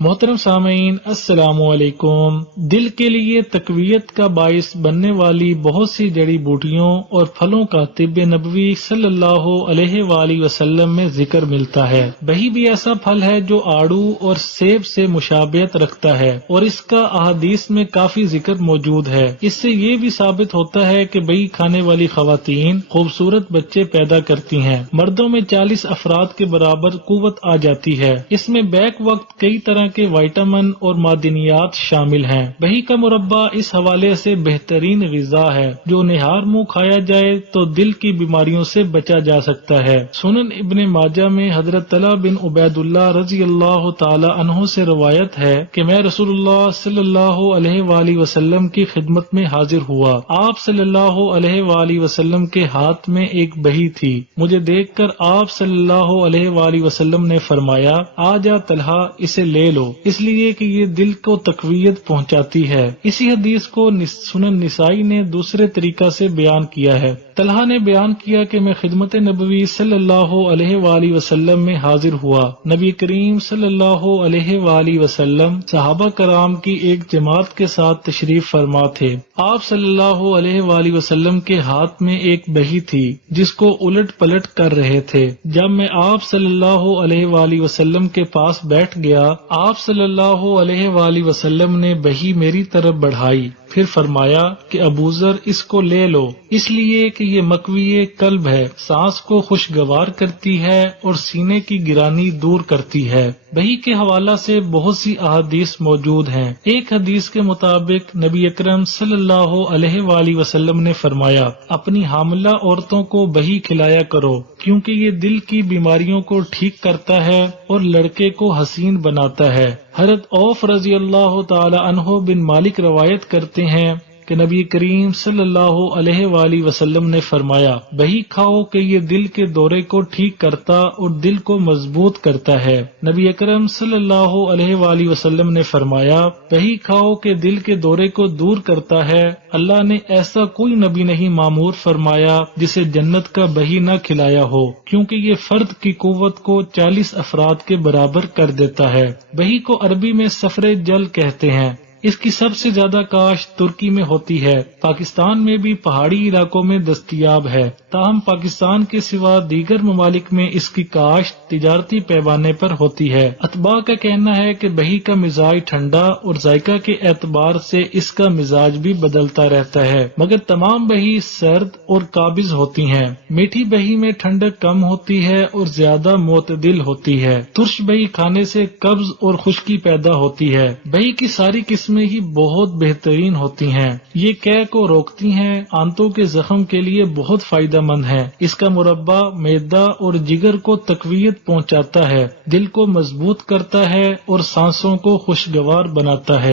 محترم سامعین، السلام علیکم۔ دل کے لیے تقویت کا باعث بننے والی بہت سی جڑی بوٹیوں اور پھلوں کا طب نبوی صلی اللہ علیہ وآلہ وسلم میں ذکر ملتا ہے۔ بہی بھی ایسا پھل ہے جو آڑو اور سیب سے مشابہت رکھتا ہے اور اس کا احادیث میں کافی ذکر موجود ہے۔ اس سے یہ بھی ثابت ہوتا ہے کہ بہی کھانے والی خواتین خوبصورت بچے پیدا کرتی ہیں۔ مردوں میں 40 افراد کے برابر قوت آ جاتی ہے۔ اس میں بیک وقت کئی طرح کے وائٹامن اور معدنیات شامل ہیں۔ بہی کا مربع اس حوالے سے بہترین غذا ہے۔ جو نہار منہ کھایا جائے تو دل کی بیماریوں سے بچا جا سکتا ہے۔ سنن ابن ماجہ میں حضرت طلحہ بن عبید اللہ رضی اللہ تعالی عنہ سے روایت ہے کہ میں رسول اللہ صلی اللہ علیہ وآلہ وسلم کی خدمت میں حاضر ہوا۔ آپ صلی اللہ علیہ وآلہ وسلم کے ہاتھ میں ایک بہی تھی۔ مجھے دیکھ کر آپ صلی اللہ علیہ وآلہ وسلم نے فرمایا، آ جا طلحہ، اسے لے لو، اس لیے کہ یہ دل کو تقویت پہنچاتی ہے۔ اسی حدیث کو سنن نسائی نے دوسرے طریقہ سے بیان کیا ہے۔ طلحہ نے بیان کیا کہ میں خدمت نبوی صلی اللہ علیہ وآلہ وسلم میں حاضر ہوا۔ نبی کریم صلی اللہ علیہ وآلہ وسلم صحابہ کرام کی ایک جماعت کے ساتھ تشریف فرما تھے۔ آپ صلی اللہ علیہ وآلہ وسلم کے ہاتھ میں ایک بہی تھی جس کو الٹ پلٹ کر رہے تھے۔ جب میں آپ صلی اللہ علیہ وآلہ وسلم کے پاس بیٹھ گیا، آپ صلی اللہ علیہ وآلہ وسلم نے بہی میری طرف بڑھائی، پھر فرمایا کہ ابو ذر، اس کو لے لو، اس لیے کہ یہ مقوی قلب ہے، سانس کو خوشگوار کرتی ہے اور سینے کی گرانی دور کرتی ہے۔ بہی کے حوالہ سے بہت سی احادیث موجود ہیں۔ ایک حدیث کے مطابق نبی اکرم صلی اللہ علیہ وآلہ وسلم نے فرمایا، اپنی حاملہ عورتوں کو بہی کھلایا کرو، کیونکہ یہ دل کی بیماریوں کو ٹھیک کرتا ہے اور لڑکے کو حسین بناتا ہے۔ حضرت عوف رضی اللہ تعالی عنہ بن مالک روایت کرتے ہیں کہ نبی کریم صلی اللہ علیہ وآلہ وسلم نے فرمایا، بہی کھاؤ کہ یہ دل کے دورے کو ٹھیک کرتا اور دل کو مضبوط کرتا ہے۔ نبی اکرم صلی اللہ علیہ وآلہ وسلم نے فرمایا، بہی کھاؤ کہ دل کے دورے کو دور کرتا ہے۔ اللہ نے ایسا کوئی نبی نہیں معمور فرمایا جسے جنت کا بہی نہ کھلایا ہو، کیونکہ یہ فرد کی قوت کو 40 افراد کے برابر کر دیتا ہے۔ بہی کو عربی میں صفر جل کہتے ہیں۔ اس کی سب سے زیادہ کاشت ترکی میں ہوتی ہے۔ پاکستان میں بھی پہاڑی علاقوں میں دستیاب ہے، تاہم پاکستان کے سوا دیگر ممالک میں اس کی کاشت تجارتی پیمانے پر ہوتی ہے۔ اتباع کا کہنا ہے کہ بہی کا مزاج ٹھنڈا اور ذائقہ کے اعتبار سے اس کا مزاج بھی بدلتا رہتا ہے، مگر تمام بہی سرد اور قابض ہوتی ہیں۔ میٹھی بہی میں ٹھنڈک کم ہوتی ہے اور زیادہ معتدل ہوتی ہے۔ ترش بہی کھانے سے قبض اور خشکی پیدا ہوتی ہے۔ بہی کی ساری قسمیں ہی بہت بہترین ہوتی ہیں۔ یہ قے کو روکتی ہیں، آنتوں کے زخم کے لیے بہت فائدہ مند ہے۔ اس کا مربع معدہ اور جگر کو تقویت پہنچاتا ہے، دل کو مضبوط کرتا ہے اور سانسوں کو خوشگوار بناتا ہے۔